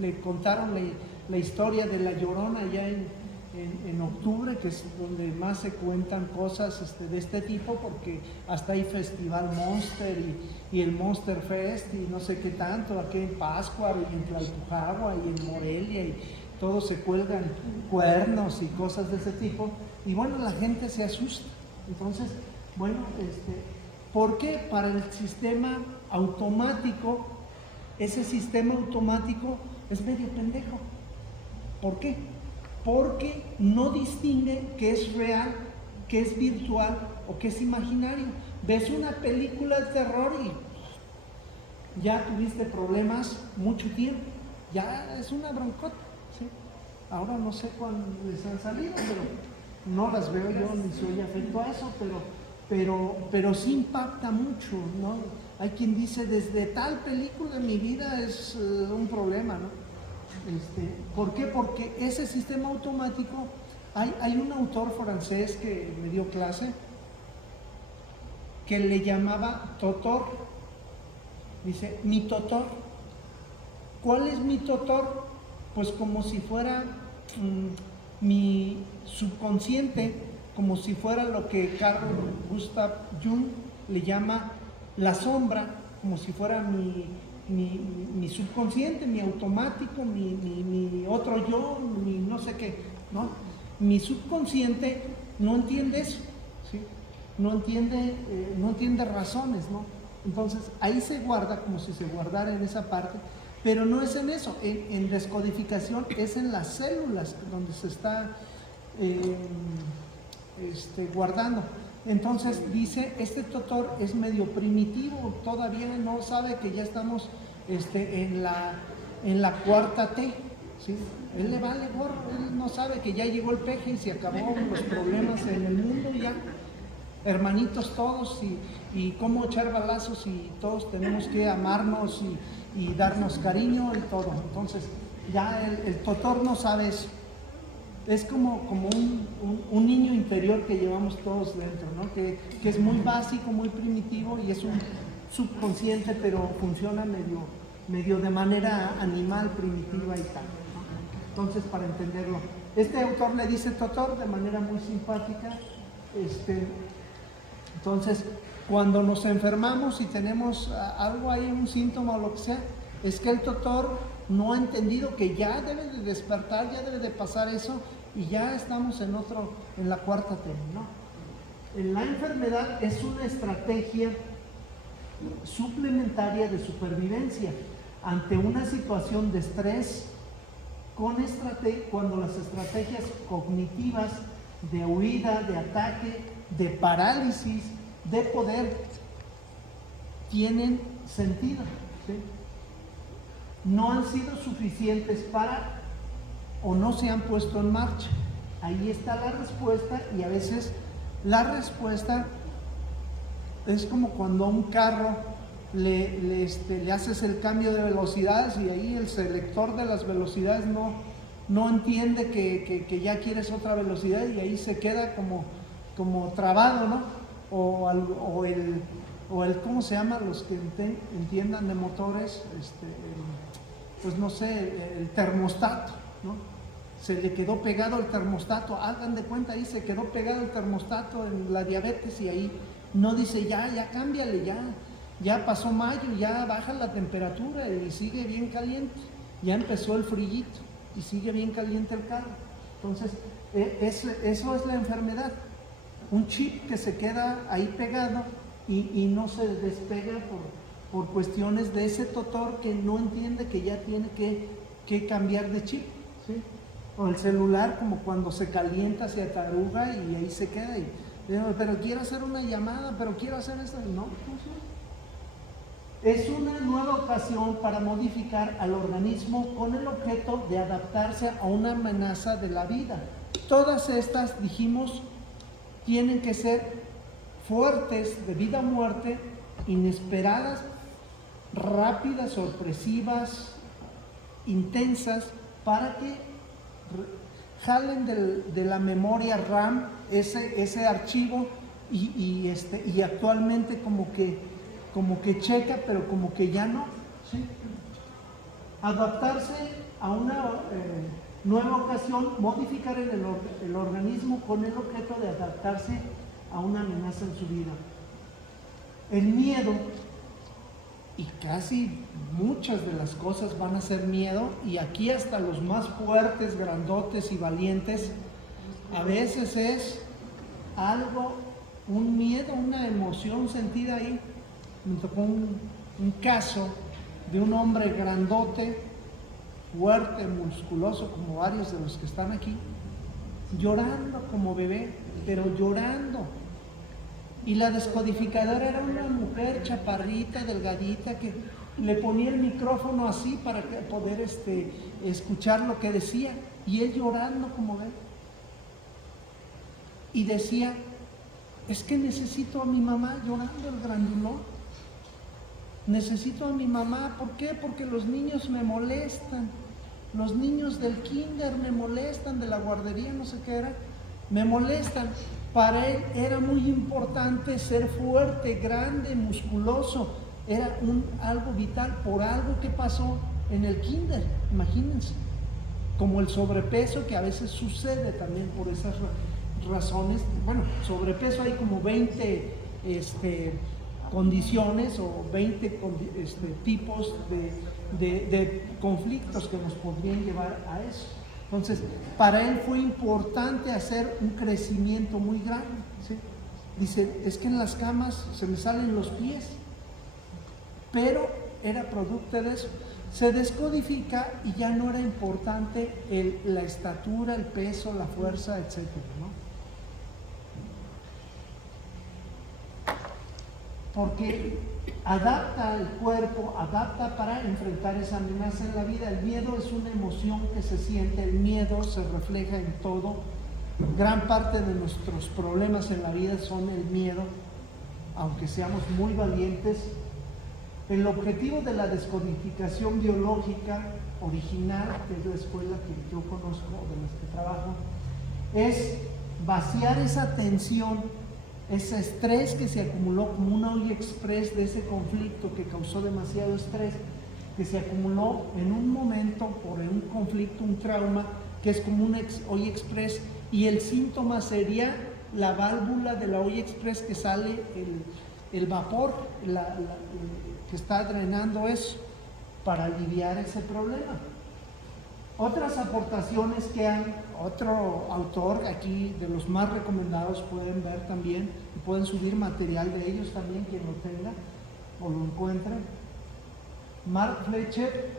Le contaron la historia de La Llorona ya en octubre, que es donde más se cuentan cosas de este tipo, porque hasta hay festival Monster y el Monster Fest y no sé qué tanto, aquí en Pátzcuaro y en Tlalpujahua y en Morelia, y todos se cuelgan cuernos y cosas de ese tipo, y bueno, la gente se asusta. Entonces, bueno, ¿por qué? Para el sistema automático, ese sistema automático es medio pendejo. ¿Por qué? Porque no distingue qué es real, qué es virtual o qué es imaginario. Ves una película de terror y ya tuviste problemas mucho tiempo, ya es una broncota, ¿sí? Ahora no sé cuándo les han salido, pero no las veo yo ni soy afecto a eso, pero sí impacta mucho, ¿no? Hay quien dice, desde tal película mi vida es un problema, ¿no? ¿Por qué? Porque ese sistema automático, hay un autor francés que me dio clase que le llamaba Totor. Dice, mi Totor. ¿Cuál es mi Totor? Pues como si fuera mi subconsciente, como si fuera lo que Carl Gustav Jung le llama la sombra, como si fuera mi subconsciente, mi automático, mi otro yo, mi no sé qué, ¿no? Mi subconsciente no entiende eso, ¿sí? No entiende razones, ¿no? Entonces ahí se guarda como si se guardara en esa parte, pero no es en eso, en descodificación es en las células donde se está guardando. Entonces dice, este Totor es medio primitivo, todavía no sabe que ya estamos en la cuarta T, ¿sí? Él le vale gorro, él no sabe que ya llegó el peje y se acabó los problemas en el mundo, ya hermanitos todos, y cómo echar balazos, y todos tenemos que amarnos y darnos cariño y todo. Entonces ya el Totor no sabe eso. Es como un niño interior que llevamos todos dentro, ¿no? Que es muy básico, muy primitivo, y es un subconsciente, pero funciona medio de manera animal, primitiva y tal, ¿no? Entonces, para entenderlo, este autor le dice Totor de manera muy simpática. Entonces, cuando nos enfermamos y tenemos algo ahí, un síntoma o lo que sea, es que el Totor no ha entendido que ya debe de despertar, ya debe de pasar eso, y ya estamos en la cuarta T, ¿no? La enfermedad es una estrategia suplementaria de supervivencia ante una situación de estrés cuando las estrategias cognitivas de huida, de ataque, de parálisis, de poder, tienen sentido, ¿sí? No han sido suficientes para, o no se han puesto en marcha. Ahí está la respuesta, y a veces la respuesta es como cuando a un carro le haces el cambio de velocidades y ahí el selector de las velocidades no entiende que ya quieres otra velocidad y ahí se queda como trabado, ¿no? O el ¿cómo se llama? Los que entiendan de motores, pues no sé, el termostato, ¿no? Se le quedó pegado el termostato, hagan de cuenta, ahí se quedó pegado el termostato en la diabetes, y ahí no dice ya cámbiale, ya pasó mayo, ya baja la temperatura y sigue bien caliente, ya empezó el frillito y sigue bien caliente el carro. Entonces, eso es la enfermedad, un chip que se queda ahí pegado y no se despega por cuestiones de ese tutor que no entiende que ya tiene que cambiar de chip, ¿sí? O el celular, como cuando se calienta, se ataruga y ahí se queda. Pero quiero hacer una llamada, pero quiero hacer esto. No. Es una nueva ocasión para modificar al organismo con el objeto de adaptarse a una amenaza de la vida. Todas estas, dijimos, tienen que ser fuertes, de vida o muerte, inesperadas, rápidas, sorpresivas, intensas, para que jalen de la memoria RAM ese archivo y actualmente como que checa, pero como que ya no, ¿sí? Adaptarse a una nueva ocasión, modificar el organismo con el objeto de adaptarse a una amenaza en su vida. El miedo, y casi muchas de las cosas van a ser miedo, y aquí hasta los más fuertes, grandotes y valientes, a veces es algo, un miedo, una emoción sentida ahí. Me tocó un caso de un hombre grandote, fuerte, musculoso, como varios de los que están aquí, llorando como bebé, pero llorando. Y la descodificadora era una mujer chaparrita, delgadita, que le ponía el micrófono así para poder escuchar lo que decía, y él llorando como bebé. Y decía, es que necesito a mi mamá, llorando el grandulón. Necesito a mi mamá, ¿por qué? Porque los niños me molestan, los niños del kinder me molestan, de la guardería, no sé qué era, me molestan. Para él era muy importante ser fuerte, grande, musculoso, era algo vital por algo que pasó en el kinder, imagínense, como el sobrepeso, que a veces sucede también por esas razones. Bueno, sobrepeso hay como 20 condiciones o 20 tipos de conflictos que nos podrían llevar a eso. Entonces, para él fue importante hacer un crecimiento muy grande, ¿sí? Dice, es que en las camas se me salen los pies, pero era producto de eso. Se descodifica y ya no era importante la estatura, el peso, la fuerza, etc., ¿no? Porque adapta el cuerpo, adapta para enfrentar esa amenaza en la vida. El miedo es una emoción que se siente, el miedo se refleja en todo. Gran parte de nuestros problemas en la vida son el miedo, aunque seamos muy valientes. El objetivo de la descodificación biológica original, que es la escuela que yo conozco, de las que trabajo, es vaciar esa tensión, ese estrés que se acumuló como una olla express de ese conflicto que causó demasiado estrés, que se acumuló en un momento por un conflicto, un trauma, que es como una olla express, y el síntoma sería la válvula de la olla express, que sale el vapor que está drenando eso para aliviar ese problema. Otras aportaciones que otro autor aquí de los más recomendados pueden ver también, y pueden subir material de ellos también, quien lo tenga o lo encuentre. Mark Fletcher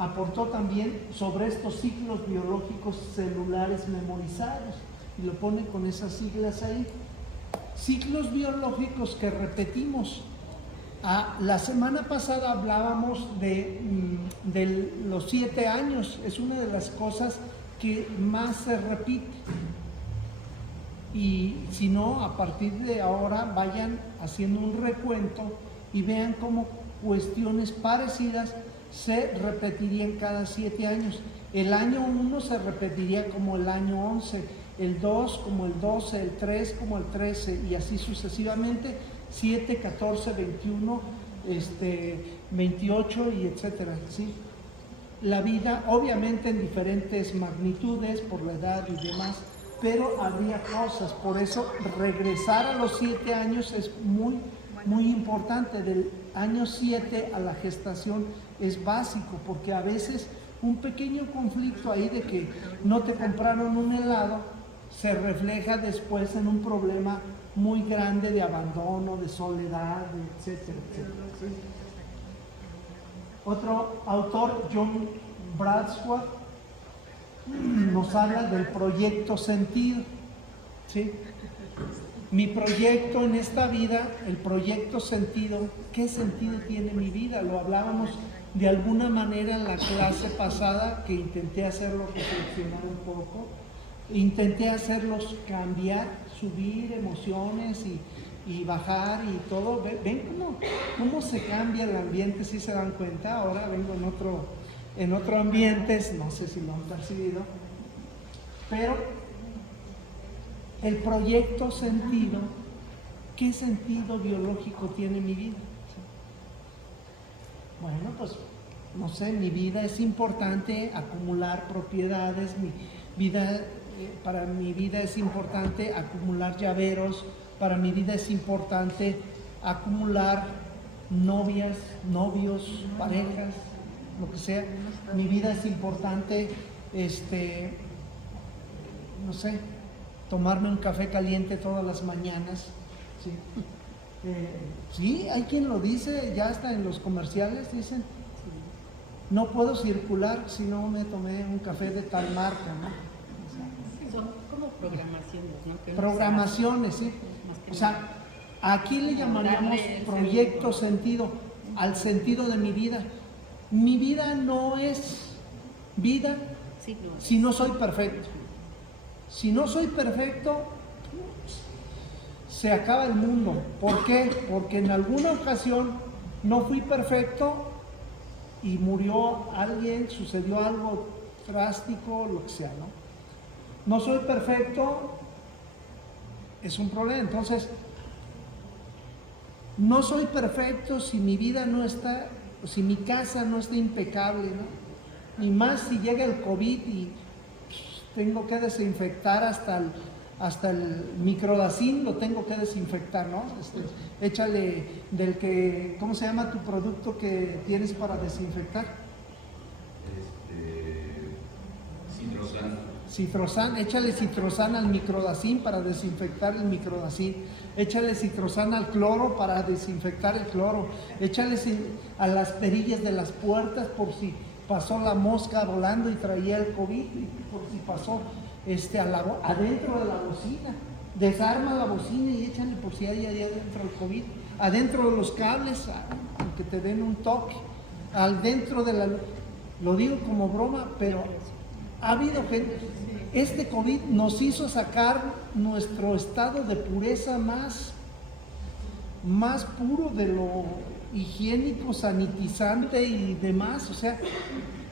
aportó también sobre estos ciclos biológicos celulares memorizados, y lo pone con esas siglas ahí. Ciclos biológicos que repetimos. La semana pasada hablábamos de los 7 años, es una de las cosas que más se repite. Y si no, a partir de ahora vayan haciendo un recuento y vean cómo cuestiones parecidas se repetirían cada 7 años. El año 1 se repetiría como el año 11, el 2 como el 12, el 3 como el 13 y así sucesivamente, 7, 14, 21, 28 y etcétera, ¿sí? La vida obviamente en diferentes magnitudes por la edad y demás, pero habría cosas, por eso regresar a los 7 años es muy importante. Del año 7 a la gestación es básico, porque a veces un pequeño conflicto ahí de que no te compraron un helado se refleja después en un problema muy grande de abandono, de soledad, etcétera, etcétera. Otro autor, John Bradsworth, nos habla del proyecto sentido, ¿sí? Mi proyecto en esta vida, el proyecto sentido, ¿qué sentido tiene mi vida? Lo hablábamos de alguna manera en la clase pasada, que intenté hacerlos reflexionar un poco, intenté hacerlos cambiar, subir emociones y bajar y todo. ¿Ven cómo se cambia el ambiente? ¿Sí se dan cuenta? Ahora vengo en otro ambiente, no sé si lo han percibido, pero el proyecto sentido, ¿qué sentido biológico tiene mi vida? Bueno, pues no sé, mi vida es importante acumular propiedades, para mi vida es importante acumular llaveros, para mi vida es importante acumular novias, novios, parejas, lo que sea. Mi vida es importante, no sé, tomarme un café caliente todas las mañanas, ¿sí? Sí, hay quien lo dice, ya hasta en los comerciales dicen, no puedo circular si no me tomé un café de tal marca, ¿no? Son como programaciones, ¿no? Programaciones, sí. O sea, aquí le llamaríamos proyecto sentido, al sentido de mi vida. Mi vida no es vida si no soy perfecto. Si no soy perfecto, se acaba el mundo. ¿Por qué? Porque en alguna ocasión no fui perfecto y murió alguien, sucedió algo drástico, lo que sea, ¿no? No soy perfecto, es un problema. Entonces, no soy perfecto si mi vida no está, si mi casa no está impecable, ¿no? Ni más si llega el COVID y tengo que desinfectar hasta el microdacin, lo tengo que desinfectar, ¿no? Échale ¿cómo se llama tu producto que tienes para desinfectar? Citrosan, échale citrosan al microdacin para desinfectar el microdacin, échale citrosan al cloro para desinfectar el cloro, échale a las perillas de las puertas por si pasó la mosca volando y traía el COVID, por si pasó adentro de la bocina, desarma la bocina y échale por si hay ahí adentro el COVID, adentro de los cables, aunque te den un toque, adentro de lo digo como broma, pero ha habido gente. Este COVID nos hizo sacar nuestro estado de pureza más puro de lo higiénico, sanitizante y demás, o sea,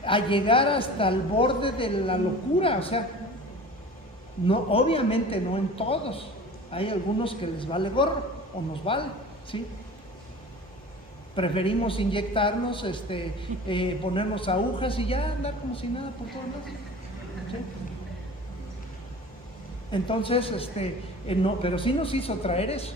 a llegar hasta el borde de la locura, o sea, no, obviamente no en todos, hay algunos que les vale gorro o nos vale, ¿sí? Preferimos inyectarnos, ponernos agujas y ya andar como si nada por todos lados, ¿sí? Entonces, no, pero sí nos hizo traer eso.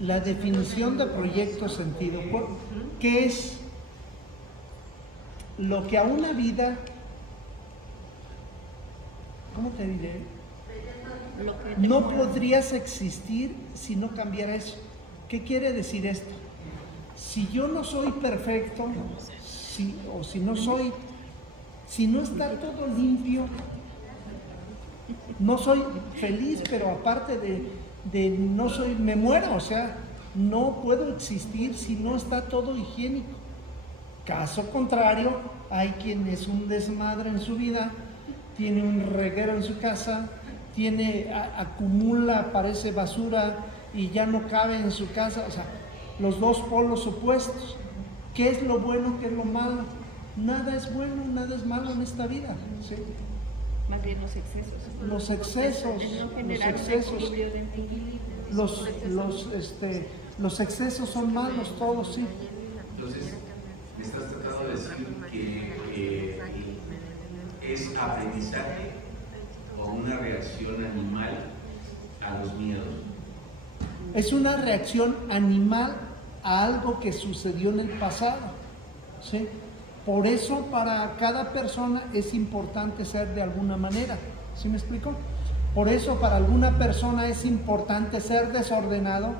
la definición de proyecto sentido, ¿qué es lo que a una vida, ¿cómo te diré? No podrías existir si no cambiara eso. ¿Qué quiere decir esto? Si yo no soy perfecto, si no está todo limpio, no soy feliz, pero aparte de no soy, me muero, o sea, no puedo existir si no está todo higiénico. Caso contrario, hay quien es un desmadre en su vida, tiene un reguero en su casa, acumula, parece basura y ya no cabe en su casa, o sea, los dos polos opuestos. ¿Qué es lo bueno, qué es lo malo? Nada es bueno, nada es malo en esta vida, ¿sí? Más bien los excesos. Los excesos, los excesos son malos todos, sí. Entonces, me estás tratando de decir que es aprendizaje o una reacción animal a los miedos. Es una reacción animal a algo que sucedió en el pasado, ¿sí? Por eso para cada persona es importante ser de alguna manera, ¿sí me explico? Por eso para alguna persona es importante ser desordenado.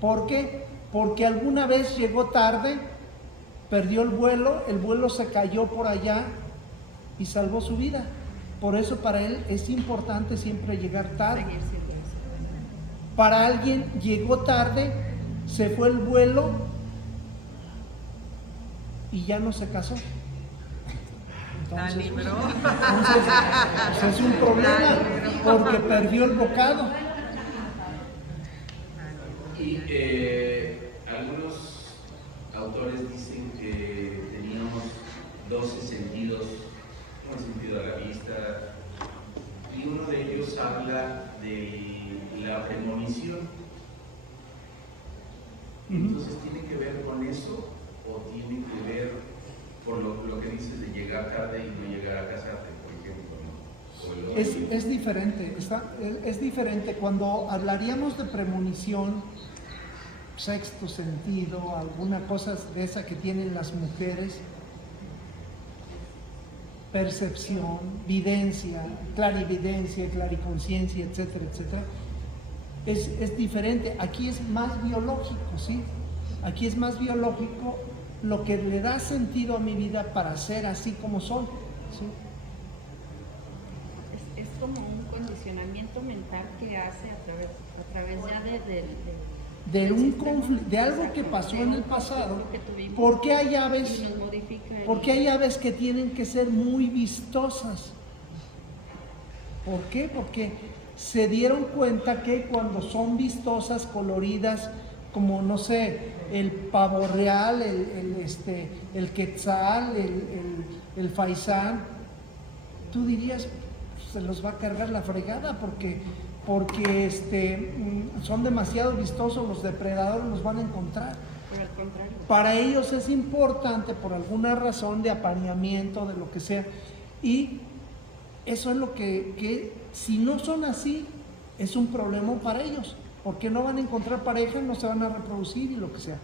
¿Por qué? Porque alguna vez llegó tarde, perdió el vuelo se cayó por allá y salvó su vida. Por eso para él es importante siempre llegar tarde. Para alguien llegó tarde, se fue el vuelo y ya no se casó. Entonces, pues, es un problema porque perdió el bocado. Y algunos autores dicen que teníamos 12 sentidos, un sentido a la vista, y uno de ellos habla de la premonición. Entonces, ¿tiene que ver con eso o tiene que ver por lo que dices de llegar tarde y no llegar a casarte, por ejemplo, ¿no? Es diferente, es diferente. Cuando hablaríamos de premonición, sexto sentido, alguna cosa de esa que tienen las mujeres, percepción, videncia, clarividencia, clariconciencia, etcétera, etcétera, es diferente. Aquí es más biológico, ¿sí? Aquí es más biológico lo que le da sentido a mi vida para ser así como soy, ¿sí? Es como un condicionamiento mental que hace a través ya de algo que pasó en el pasado. ¿Por qué hay aves? Porque hay aves que tienen que ser muy vistosas. ¿Por qué? Porque se dieron cuenta que cuando son vistosas, coloridas, como no sé, el pavo real, el quetzal, el faisán, tú dirías, se los va a cargar la fregada porque son demasiado vistosos, los depredadores los van a encontrar. Por el contrario. Para ellos es importante por alguna razón de apareamiento, de lo que sea, y eso es lo que si no son así, es un problema para ellos, porque no van a encontrar pareja, no se van a reproducir y lo que sea.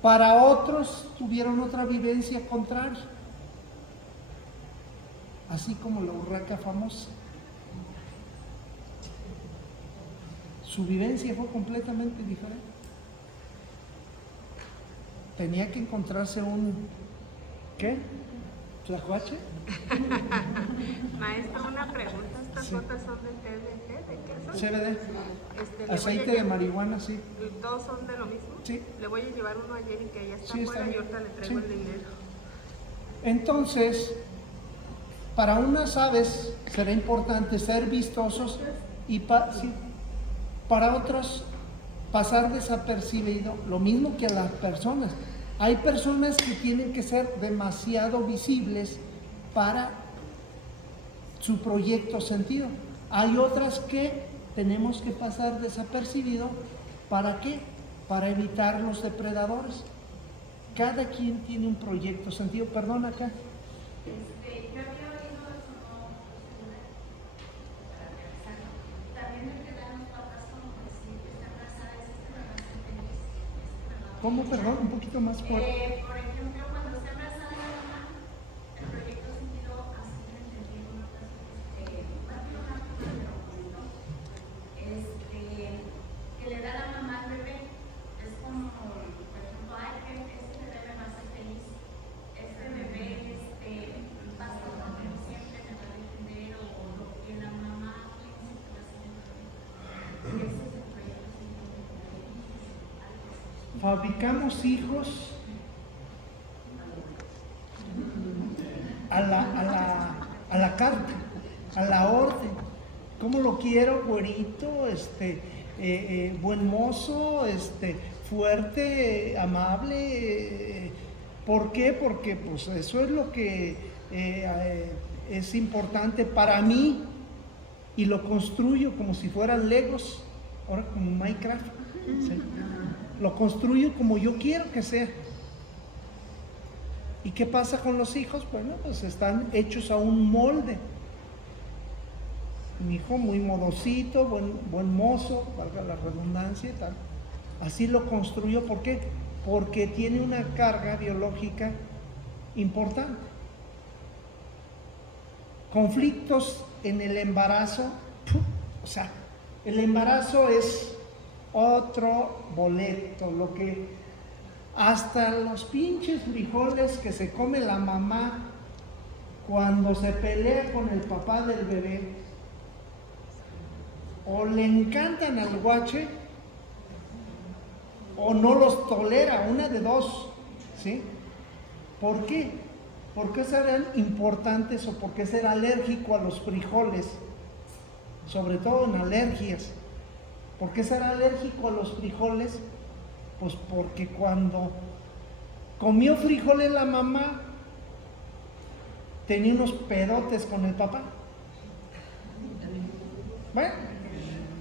Para otros tuvieron otra vivencia contraria, así como la urraca famosa. Su vivencia fue completamente diferente. Tenía que encontrarse ¿qué? ¿Tlacuache? Maestro, una pregunta. ¿Estas gotas son de TDT, de queso? CBD. Aceite de marihuana, sí. ¿Todos son de lo mismo? Sí. Le voy a llevar uno ayer y que ya está Sí, fuera está y ahorita le traigo el dinero. Entonces, para unas aves será importante ser vistosos y para otros pasar desapercibido, lo mismo que a las personas. Hay personas que tienen que ser demasiado visibles para su proyecto sentido. Hay otras que tenemos que pasar desapercibido. ¿Para qué? Para evitar los depredadores. Cada quien tiene un proyecto sentido. Perdón, acá. ¿Cómo, perdón? Un poquito más fuerte. Por ejemplo, cuando está embarazada la mamá, el proyecto sentido así lo entendí en una que le da la mamá al bebé. Es como, por ejemplo, ay, que este bebé me va a hacer feliz. Este bebé va a estar conmigo siempre, me va a defender, o lo que la mamá piensa que va a hacer el bebé. Ese es el proyecto sentido. Fabricamos hijos a la carta, a la orden. ¿Cómo lo quiero? Güerito, buen mozo, fuerte, amable. ¿Por qué? Porque pues eso es lo que es importante para mí, y lo construyo como si fueran Legos, ahora como Minecraft. ¿Sí? Lo construyo como yo quiero que sea. ¿Y qué pasa con los hijos? Bueno, pues están hechos a un molde. Mi hijo muy modosito, buen mozo, valga la redundancia y tal. Así lo construyo. ¿Por qué? Porque tiene una carga biológica importante. Conflictos en el embarazo. O sea, el embarazo es otro boleto, lo que hasta los pinches frijoles que se come la mamá cuando se pelea con el papá del bebé, o le encantan al guache o no los tolera, una de dos, ¿sí? ¿Por qué? ¿Por qué serán importantes o por qué ser alérgico a los frijoles? Sobre todo en alergias. ¿Por qué será alérgico a los frijoles? Pues porque cuando comió frijoles la mamá, tenía unos pedotes con el papá. Bueno,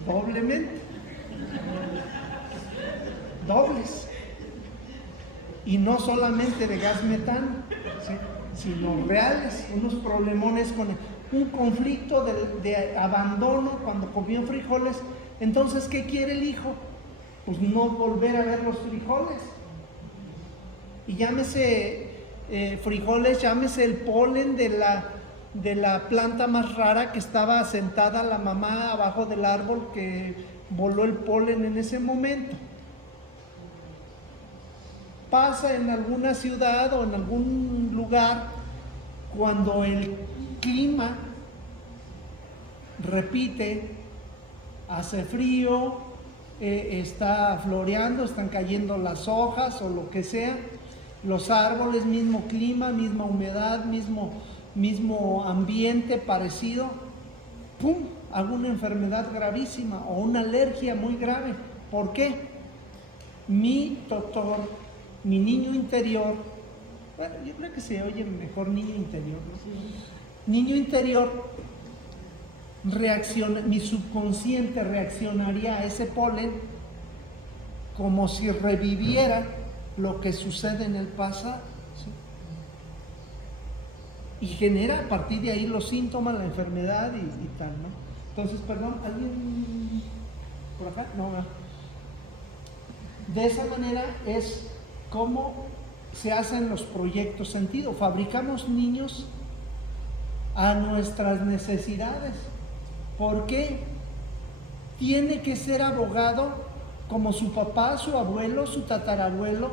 doblemente. Dobles. Y no solamente de gas metano, ¿sí? Sino reales, unos problemones con un conflicto de abandono cuando comió frijoles. Entonces, ¿qué quiere el hijo? Pues no volver a ver los frijoles. Y llámese frijoles, llámese el polen de la planta más rara que estaba sentada la mamá abajo del árbol que voló el polen en ese momento. Pasa en alguna ciudad o en algún lugar cuando el clima repite, hace frío, está floreando, están cayendo las hojas o lo que sea, los árboles, mismo clima, misma humedad, mismo ambiente parecido, ¡pum!, alguna enfermedad gravísima o una alergia muy grave. ¿Por qué? Mi doctor, mi niño interior, bueno, yo creo que se oye mejor niño interior, ¿no? Niño interior reacciona, mi subconsciente reaccionaría a ese polen como si reviviera lo que sucede en el pasado, ¿sí? Y genera a partir de ahí los síntomas, la enfermedad y tal, ¿no? Entonces, perdón, ¿alguien por acá? No, no. De esa manera es como se hacen los proyectos sentido. Fabricamos niños a nuestras necesidades. ¿Por qué? Tiene que ser abogado como su papá, su abuelo, su tatarabuelo,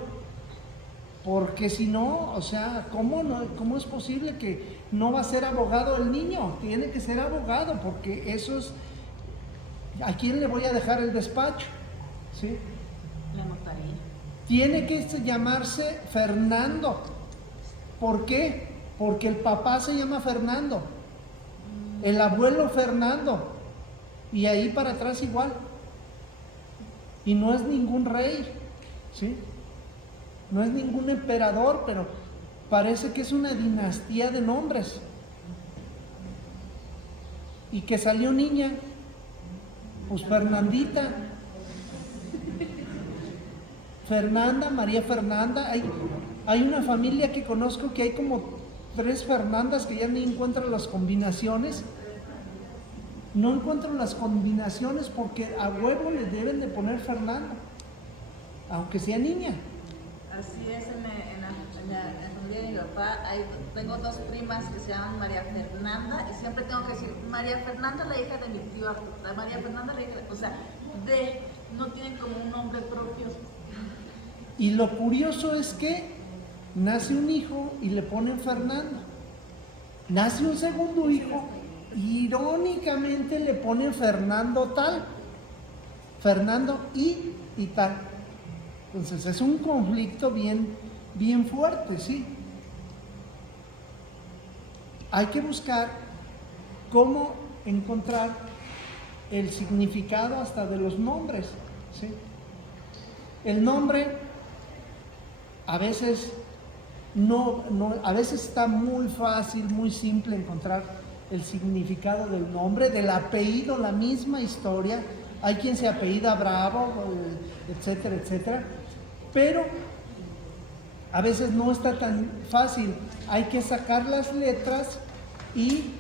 porque si no, o sea, ¿cómo es posible que no va a ser abogado el niño? Tiene que ser abogado, porque eso es, ¿a quién le voy a dejar el despacho? ¿Sí? La notaría. Tiene que llamarse Fernando. ¿Por qué? Porque el papá se llama Fernando, el abuelo Fernando, y ahí para atrás igual. Y no es ningún rey, ¿sí? No es ningún emperador, pero parece que es una dinastía de nombres. Y que salió niña, pues Fernandita, Fernanda, María Fernanda. Hay una familia que conozco que hay como 3 Fernandas que ya ni encuentran las combinaciones. No encuentro las combinaciones porque a huevo le deben de poner Fernanda, aunque sea niña, Así es, en la familia de mi papá tengo dos primas que se llaman María Fernanda, y siempre tengo que decir María Fernanda, la hija de mi tío Arturo, María Fernanda, la hija o sea, no tienen como un nombre propio. Y lo curioso es que nace un hijo y le ponen Fernando. Nace un segundo hijo, irónicamente le ponen Fernando tal, Fernando y tal. Entonces es un conflicto bien fuerte, ¿sí? Hay que buscar cómo encontrar el significado hasta de los nombres, ¿sí? El nombre a veces a veces está muy fácil, muy simple encontrar el significado del nombre, del apellido, la misma historia. Hay quien se apellida Bravo, etcétera, etcétera. Pero a veces no está tan fácil. Hay que sacar las letras y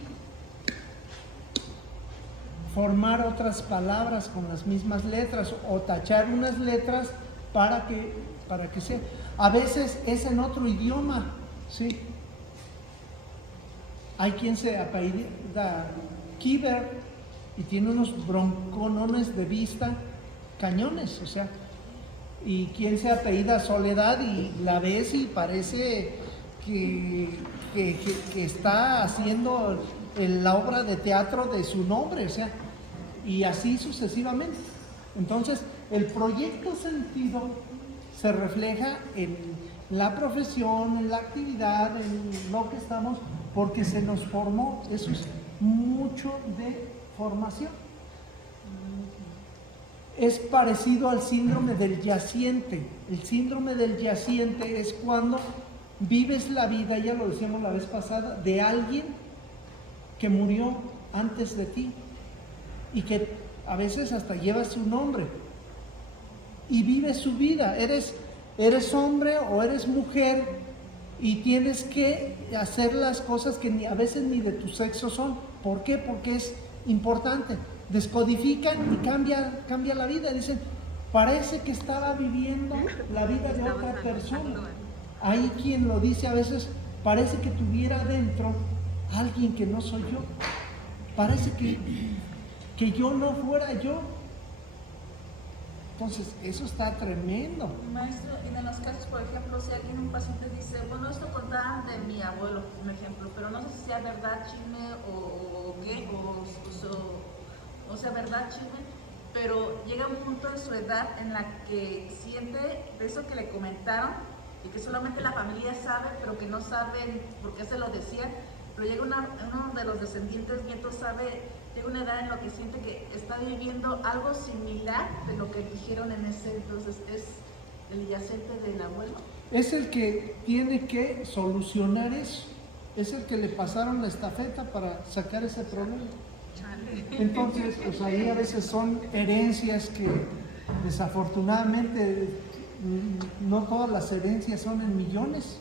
formar otras palabras con las mismas letras o tachar unas letras para que sea. A veces es en otro idioma, ¿sí? Hay quien se apellida Kiber y tiene unos bronconones de vista cañones, o sea, y quien se apellida Soledad y la ves y parece que está haciendo la obra de teatro de su nombre, o sea, y así sucesivamente. Entonces, el proyecto sentido se refleja en la profesión, en la actividad, en lo que estamos, porque se nos formó, eso es mucho de formación. Es parecido al síndrome del yaciente. El síndrome del yaciente es cuando vives la vida, ya lo decíamos la vez pasada, de alguien que murió antes de ti y que a veces hasta lleva su nombre y vives su vida. Eres hombre o eres mujer y tienes que hacer las cosas que a veces ni de tu sexo son. ¿Por qué? Porque es importante. Descodifican y cambia la vida. Dicen, parece que estaba viviendo la vida de otra persona. Hay quien lo dice a veces, parece que tuviera dentro alguien que no soy yo. Parece que yo no fuera yo. Entonces, eso está tremendo. Maestro, y en los casos, por ejemplo, si alguien, un paciente dice, bueno, esto contaban de mi abuelo, un ejemplo, pero no sé si sea verdad, chisme o qué, o sea, verdad, chisme, pero llega un punto de su edad en la que siente de eso que le comentaron y que solamente la familia sabe, pero que no saben por qué se lo decían, pero llega uno de los descendientes nietos llega una edad en la que siente que está viviendo algo similar de lo que dijeron en ese entonces. ¿Es el yacente del abuelo? Es el que tiene que solucionar eso. Es el que le pasaron la estafeta para sacar ese problema. Entonces, pues ahí a veces son herencias que desafortunadamente no todas las herencias son en millones.